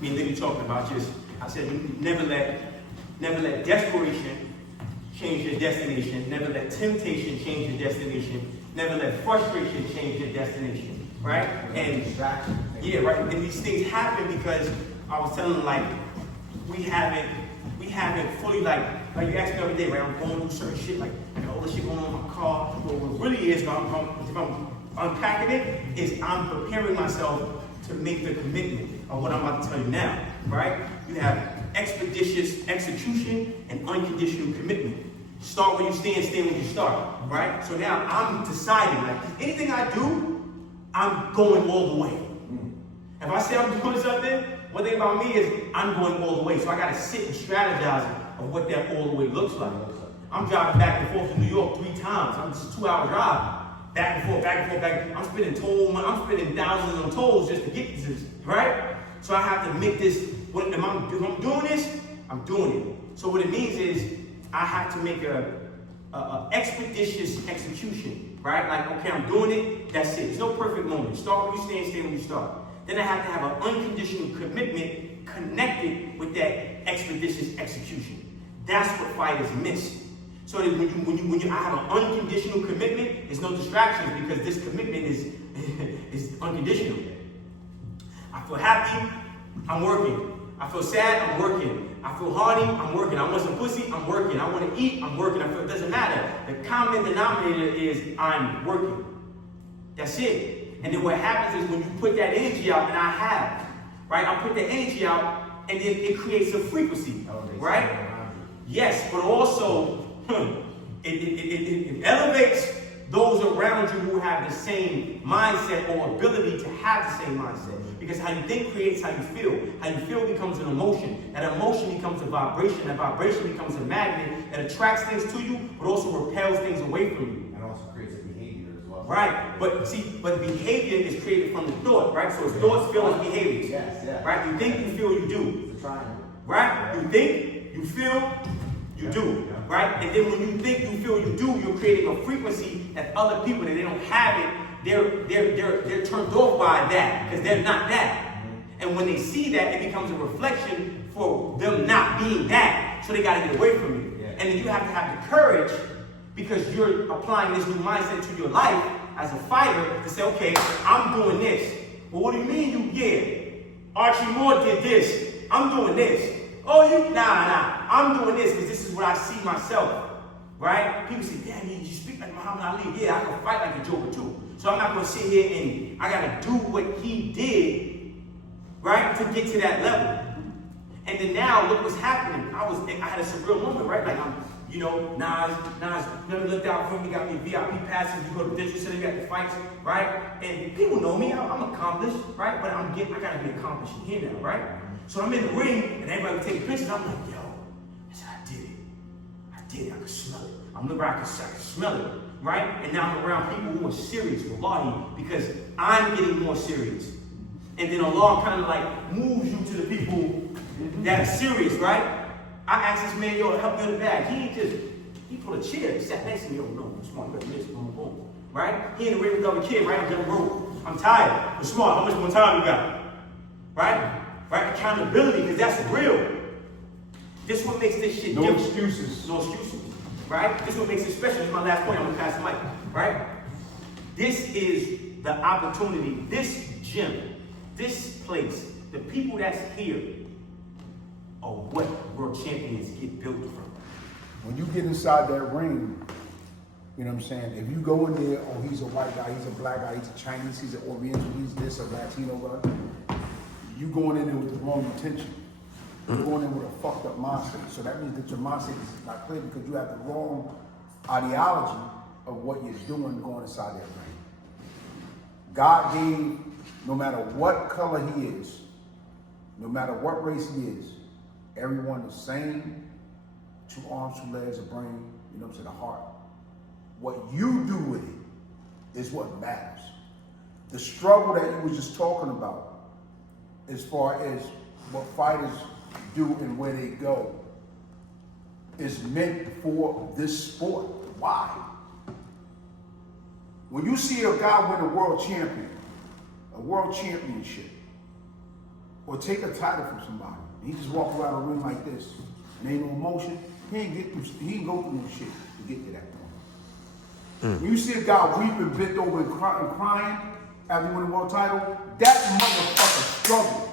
Me and Liddy talking about just, I said, never let desperation change your destination. Never let temptation change your destination. Never let frustration change your destination, right? And yeah, right. And these things happen because I was telling them, like, we haven't fully, like you asked me the other day, right? I'm going through certain shit, like I got all this shit going on in my car. But what really is, if I'm unpacking it, is I'm preparing myself to make the commitment of what I'm about to tell you now, right? You have expeditious execution and unconditional commitment. Start where you stand when you start, right? So now I'm deciding, like, anything I do, I'm going all the way. If I say I'm doing something, one thing about me is I'm going all the way. So I got to sit and strategize of what that all the way looks like. I'm driving back and forth to New York 3 times. It's a 2-hour drive. Back and forth, back and forth, back and forth. I'm spending toll money. I'm spending thousands on tolls just to get this, right? So I have to make this, if I'm doing this, I'm doing it. So what it means is I have to make a expeditious execution, right? Like, okay, I'm doing it, that's it. There's no perfect moment. Start where you stand when you start. Then I have to have an unconditional commitment connected with that expeditious execution. That's what fighters miss. So that when you have an unconditional commitment, there's no distractions because this commitment is unconditional. I feel happy, I'm working. I feel sad, I'm working. I feel horny, I'm working. I want some pussy, I'm working. I want to eat, I'm working. I feel it doesn't matter. The common denominator is I'm working. That's it. And then what happens is when you put that energy out, and I have, right? I put the energy out, and then it creates a frequency, right? Yes, but also it elevates those around you who have the same mindset or ability to have the same mindset. Because how you think creates how you feel. How you feel becomes an emotion. That emotion becomes a vibration. That vibration becomes a magnet that attracts things to you, but also repels things away from you. And also creates a behavior as well. Right, but behavior is created from the thought, right? So it's thoughts, feelings, behaviors. Yes. Right? You think, you feel, you do. It's a triangle. Right? You think, you feel, you do. Right? And then when you think, you feel, you do, you're creating a frequency that other people that they don't have it, they're turned off by that because they're not that. And when they see that, it becomes a reflection for them not being that. So they got to get away from you. And then you have to have the courage because you're applying this new mindset to your life as a fighter to say, okay, I'm doing this. Well, what do you mean Archie Moore did this. I'm doing this. Oh, nah. I'm doing this because this is what I see myself. Right? People say, damn, you speak like Muhammad Ali. Yeah, I can fight like a Joker too. So I'm not going to sit here and I got to do what he did, right, to get to that level. And then now, look what's happening. I had a surreal moment, right? Like, Nas never looked out for me, got me VIP passes, you go to district center, you got the fights, right? And people know me, I'm accomplished, right? But I got to be accomplished in here now, right? So I'm in the ring, and everybody taking pictures. I'm like, yo, I did it. I could smell it. I'm looking around, I could smell it, right? And now I'm around people who are serious, wallahi, because I'm getting more serious. And then Allah kind of like moves you to the people that are serious, right? I asked this man, yo, help me in the bag. He pulled a chair, he sat next to me, yo, no, I'm smart, you got this, boom, right? He in the ring with the other kid, right? I'm down the road. I'm tired, I'm smart, how much more time you got? Right? Accountability, because that's real. This is what makes this shit different. No excuses. Right? This is what makes it special. This is my last point. I'm going to pass the mic. Right? This is the opportunity, this gym, this place, the people that's here are what world champions get built from. When you get inside that ring, you know what I'm saying? If you go in there, oh, he's a white guy, he's a black guy, he's a Chinese, he's an Oriental, he's this, a Latino guy, you going in there with the wrong intention. You're going in with a fucked up mindset. So that means that your mindset is not clear because you have the wrong ideology of what you're doing going inside that ring. God gave, no matter what color he is, no matter what race he is, everyone the same, 2 arms, 2 legs, a brain, you know what I'm saying, a heart. What you do with it is what matters. The struggle that you were just talking about, as far as what fighters do and where they go, is meant for this sport. Why? When you see a guy win a world championship, or take a title from somebody. He just walk around a ring like this, and ain't no emotion. He ain't go through no shit to get to that point. When you see a guy weeping, bent over and crying after he won the world title, that motherfucker struggled.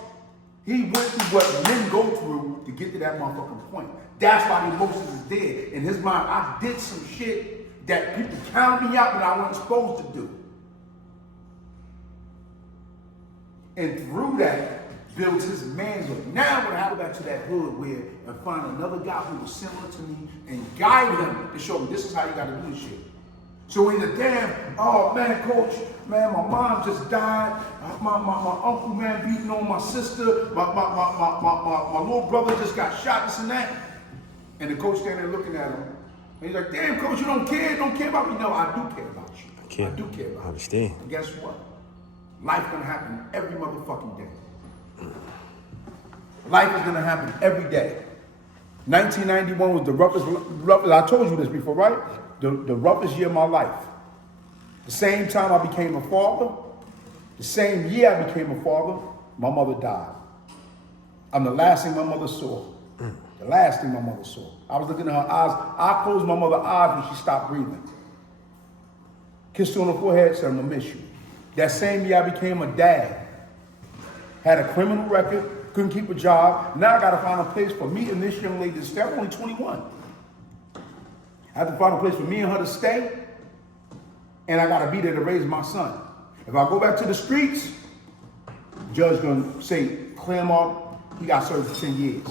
He went through what men go through to get to that motherfucking point. That's why the emotions is there. In his mind, I did some shit that people counted me out that I wasn't supposed to do. And through that, builds his manhood. Now when I go back to that hood where I find another guy who was similar to me and guide him to show me this is how you got to do this shit. So in the damn, oh man, coach, man, my mom just died. My uncle, man, beating on my sister. My little brother just got shot, this and that. And the coach standing there looking at him. And he's like, damn, coach, you don't care about me? No, I do care about you. I do care about you. I understand. And guess what? Life gonna happen every motherfucking day. Life is gonna happen every day. 1991 was the roughest, I told you this before, right? The roughest year of my life. The same time I became a father, the same year I became a father, my mother died. I'm the last thing my mother saw. The last thing my mother saw. I was looking at her eyes. I closed my mother's eyes when she stopped breathing. Kissed her on the forehead, said, I'm gonna miss you. That same year I became a dad. Had a criminal record, couldn't keep a job. Now I gotta find a place for me and this young lady to stay. I'm only 21. I have to find a place for me and her to stay. And I gotta be there to raise my son. If I go back to the streets, the judge gonna say, clear him off, he got served for 10 years.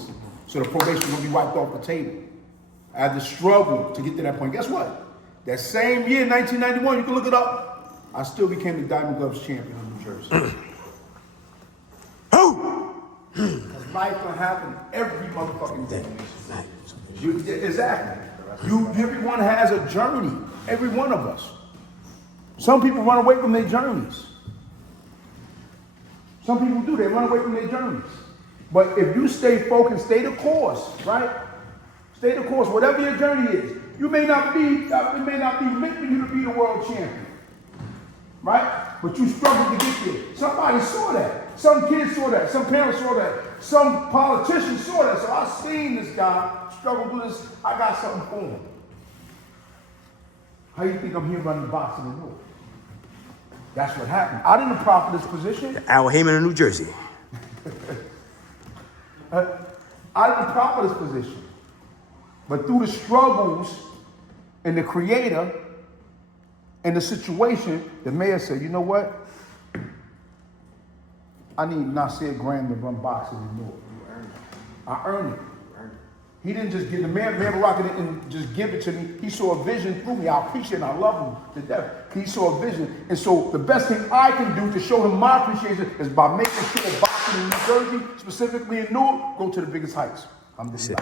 So the probation gonna be wiped off the table. I had to struggle to get to that point. Guess what? That same year, 1991, you can look it up, I still became the Diamond Gloves champion of New Jersey. Because life gonna happen every motherfucking day. Exactly. Everyone has a journey. Every one of us. Some people run away from their journeys. Some people do. They run away from their journeys. But if you stay focused, stay the course, right? Stay the course, whatever your journey is. You may not be, it may not be meant for you to be the world champion, right? But you struggled to get there. Somebody saw that. Some kids saw that. Some parents saw that. Some politicians saw that. So I seen this guy struggle through this. I got something for him. How you think I'm here running boxing in Newark? That's what happened. I didn't apply for this position. Al Haymon in New Jersey. I didn't apply for this position. But through the struggles and the creator and the situation, the mayor said, you know what? I need Nasir Graham to run boxing in Newark. I earned it. He didn't just give the mayor Barack didn't just give it to me. He saw a vision through me. I appreciate it. I love him to death. He saw a vision. And so the best thing I can do to show him my appreciation is by making sure boxing in New Jersey, specifically in Newark, go to the biggest heights. I'm just